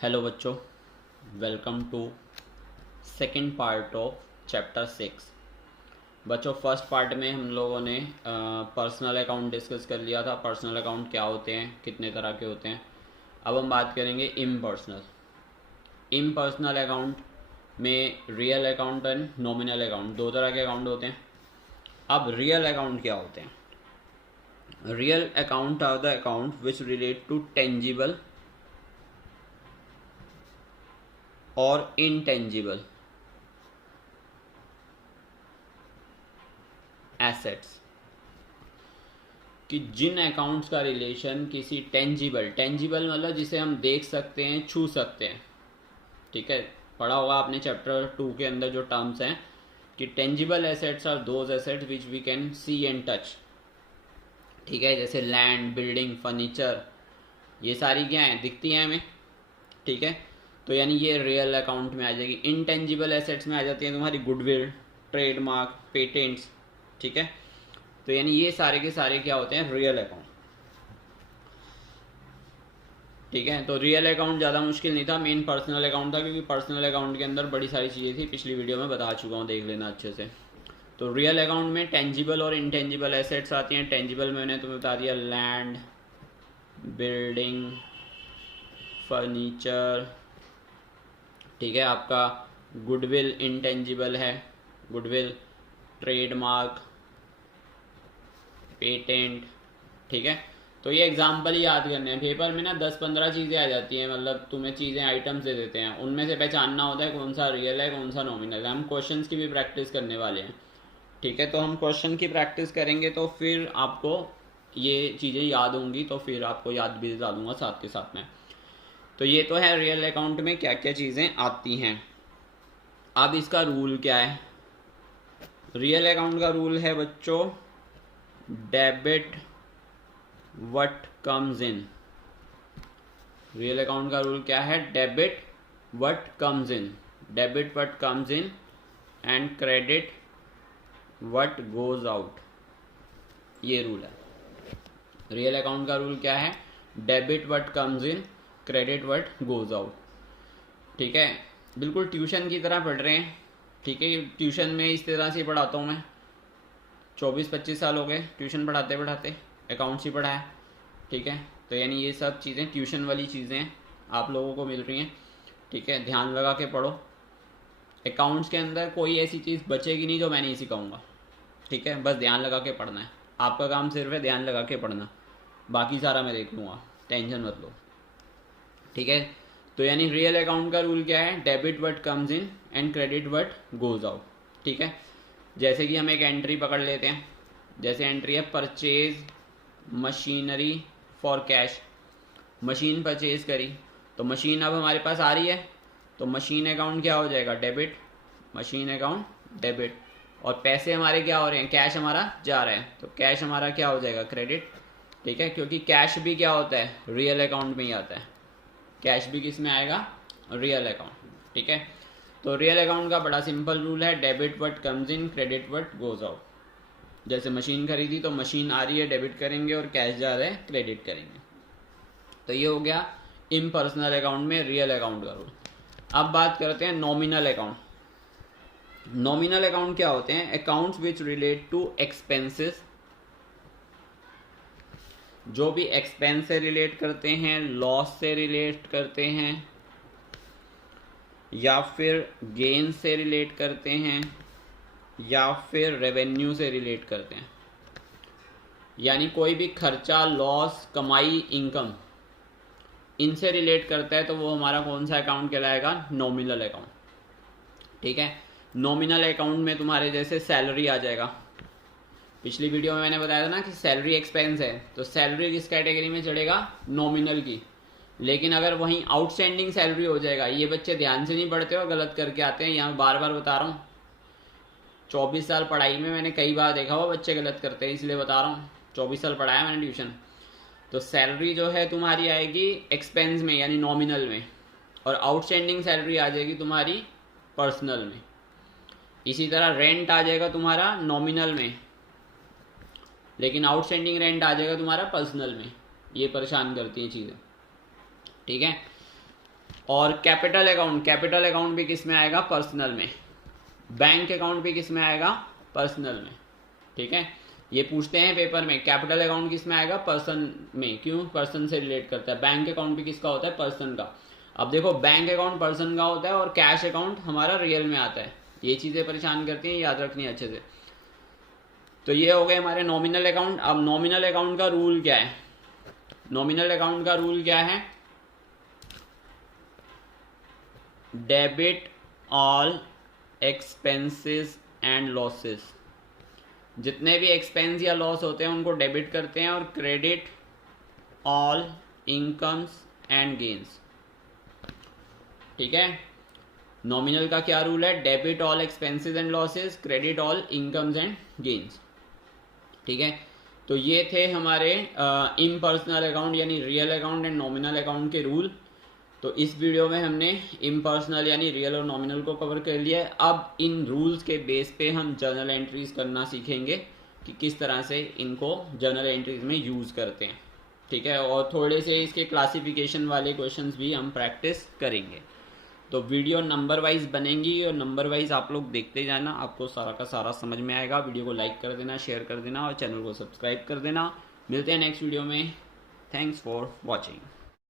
Hello बच्चों, welcome to second part of chapter 6। बच्चों, first part में हम लोगों ने पर्सनल अकाउंट डिस्कस कर लिया था। पर्सनल अकाउंट क्या होते हैं, कितने तरह के होते हैं। अब हम बात करेंगे इम्पर्सनल। इम्पर्सनल अकाउंट में real account and nominal account, दो तरह के अकाउंट होते हैं। अब रियल अकाउंट क्या होते हैं? Real account are the account which relate to tangible और इनटेंजिबल एसेट्स, कि जिन अकाउंट्स का रिलेशन किसी टेंजिबल मतलब जिसे हम देख सकते हैं, छू सकते हैं। ठीक है, पढ़ा होगा आपने चैप्टर 2 के अंदर जो टर्म्स हैं कि tangible assets are those assets which we can see and touch. ठीक है, जैसे लैंड, बिल्डिंग, फर्नीचर, ये सारी क्या है, दिखती हैं हमें। ठीक है, तो यानी ये रियल अकाउंट में आ जाएगी। इनटेंजिबल एसेट्स में आ जाती है तुम्हारी गुडविल, ट्रेडमार्क, पेटेंट्स। ठीक है, तो यानी ये सारे के सारे क्या होते हैं, रियल अकाउंट। ठीक है, तो रियल अकाउंट ज़्यादा मुश्किल नहीं था, मेन पर्सनल अकाउंट था, क्योंकि पर्सनल अकाउंट के अंदर बड़ी सारी चीज़ें थी, पिछली वीडियो में बता चुका हूँ, देख लेना अच्छे से। तो रियल अकाउंट में टेंजिबल और इनटेंजिबल एसेट्स आती हैं। टेंजिबल में मैंने तुम्हें बता दिया, लैंड, बिल्डिंग, फर्नीचर। ठीक है, आपका गुडविल इनटेंजिबल है, गुडविल, ट्रेडमार्क, पेटेंट। ठीक है, तो ये एग्जाम्पल ही याद करने हैं। पेपर में ना 10-15 चीज़ें आ जाती हैं, मतलब तुम्हें चीज़ें आइटम्स दे देते हैं, उनमें से पहचानना होता है कौन सा रियल है, कौन सा नॉमिनल है। हम क्वेश्चंस की भी प्रैक्टिस करने वाले हैं। ठीक है, तो हम क्वेश्चन की प्रैक्टिस करेंगे तो फिर आपको ये चीज़ें याद होंगी, तो फिर आपको याद भी दिला दूंगा साथ के साथ में। तो ये तो है रियल अकाउंट में क्या क्या चीज़ें आती हैं। अब इसका रूल क्या है? रियल अकाउंट का रूल है बच्चों, debit what comes in. Real account का रूल क्या है? Debit what comes in, debit what comes in and credit what goes out. ये रूल है रियल अकाउंट का। रूल क्या है? Debit what comes in, credit what goes out. ठीक है, बिल्कुल ट्यूशन की तरह पढ़ रहे हैं। ठीक है, ट्यूशन में इस तरह से पढ़ाता हूँ मैं। 24-25 साल हो गए ट्यूशन पढ़ाते पढ़ाते, अकाउंट्स ही पढ़ा है। ठीक है, तो यानी ये सब चीज़ें ट्यूशन वाली चीज़ें आप लोगों को मिल रही हैं। ठीक है, ध्यान लगा के पढ़ो। अकाउंट्स के अंदर कोई ऐसी चीज़ बचेगी नहीं जो मैं नहीं सिखाऊंगा। ठीक है, बस ध्यान लगा के पढ़ना है। आपका काम सिर्फ है ध्यान लगा के पढ़ना, बाकी सारा मैं देख लूँगा, टेंशन मत लो। ठीक है, तो यानी रियल अकाउंट का रूल क्या है? Debit what comes in and credit what goes out. ठीक है, जैसे कि हम एक एंट्री पकड़ लेते हैं। जैसे एंट्री है purchase machinery for cash. Machine purchase करी, तो मशीन अब हमारे पास आ रही है, तो मशीन अकाउंट क्या हो जाएगा? डेबिट। Machine account debit. और पैसे हमारे क्या हो रहे हैं? कैश हमारा जा रहा है, तो कैश हमारा क्या हो जाएगा? क्रेडिट। ठीक है, क्योंकि कैश भी क्या होता है? रियल अकाउंट में ही आता है। कैश भी किस में आएगा? Real account. ठीक है, तो रियल अकाउंट का बड़ा सिंपल रूल है, debit what comes in, credit what goes out. जैसे मशीन खरीदी तो मशीन आ रही है, डेबिट करेंगे, और कैश जा रहा है, क्रेडिट करेंगे। तो ये हो गया इम्पर्सनल अकाउंट में रियल अकाउंट का रूल। अब बात करते हैं नॉमिनल अकाउंट। नॉमिनल अकाउंट क्या होते हैं? Accounts which relate to expenses, जो भी एक्सपेंस से रिलेट करते हैं, लॉस से रिलेट करते हैं, या फिर गेन से रिलेट करते हैं, या फिर रेवेन्यू से रिलेट करते हैं। यानी कोई भी खर्चा, लॉस, कमाई, इनकम, इनसे रिलेट करता है तो वो हमारा कौन सा अकाउंट कहलाएगा? Nominal account. ठीक है, नॉमिनल अकाउंट में तुम्हारे जैसे सैलरी आ जाएगा। पिछली वीडियो में मैंने बताया था ना कि सैलरी एक्सपेंस है, तो सैलरी किस कैटेगरी में चढ़ेगा? नॉमिनल की। लेकिन अगर वहीं आउटस्टैंडिंग सैलरी हो जाएगा, ये बच्चे ध्यान से नहीं पढ़ते हो, गलत करके आते हैं। यहाँ बार बार बता रहा हूँ, 24 साल पढ़ाई में मैंने कई बार देखा हुआ बच्चे गलत करते हैं, इसलिए बता रहा हूँ। 24 साल पढ़ाया मैंने ट्यूशन। तो सैलरी जो है तुम्हारी आएगी एक्सपेंस में, यानी नॉमिनल में, और आउटस्टैंडिंग सैलरी आ जाएगी तुम्हारी पर्सनल में। इसी तरह रेंट आ जाएगा तुम्हारा नॉमिनल में, लेकिन आउटस्टैंडिंग रेंट आ जाएगा तुम्हारा पर्सनल में। ये परेशान करती हैं चीज़ें। ठीक है, और कैपिटल अकाउंट भी किस में आएगा? पर्सनल में। बैंक अकाउंट भी किस में आएगा? पर्सनल में। ठीक है, ये पूछते हैं पेपर में, कैपिटल अकाउंट किस में आएगा? पर्सन में। क्यों? पर्सन से रिलेट करता है। बैंक अकाउंट भी किसका होता है? पर्सन का। अब देखो, बैंक अकाउंट पर्सन का होता है और कैश अकाउंट हमारा रियल में आता है। ये चीजें परेशान करती हैं, याद रखनी है अच्छे से। तो ये हो गए हमारे नॉमिनल अकाउंट। अब नॉमिनल अकाउंट का रूल क्या है? नॉमिनल अकाउंट का रूल क्या है? Debit all expenses and losses. जितने भी एक्सपेंस या लॉस होते हैं उनको डेबिट करते हैं, और credit all incomes and gains. ठीक है, नॉमिनल का क्या रूल है? Debit all expenses and losses, credit all incomes and gains. ठीक है, तो ये थे हमारे इम्पर्सनल अकाउंट यानी real account and nominal account के रूल। तो इस वीडियो में हमने इम्पर्सनल यानी रियल और नॉमिनल को कवर कर लिया है। अब इन रूल्स के बेस पे हम जर्नल एंट्रीज करना सीखेंगे कि किस तरह से इनको जर्नल एंट्रीज में यूज़ करते हैं। ठीक है, और थोड़े से इसके क्लासिफिकेशन वाले क्वेश्चंस भी हम प्रैक्टिस करेंगे। तो वीडियो नंबर वाइज बनेंगी और नंबर वाइज आप लोग देखते जाना, आपको सारा का सारा समझ में आएगा। वीडियो को लाइक कर देना, शेयर कर देना और चैनल को सब्सक्राइब कर देना। मिलते हैं नेक्स्ट वीडियो में। Thanks for watching.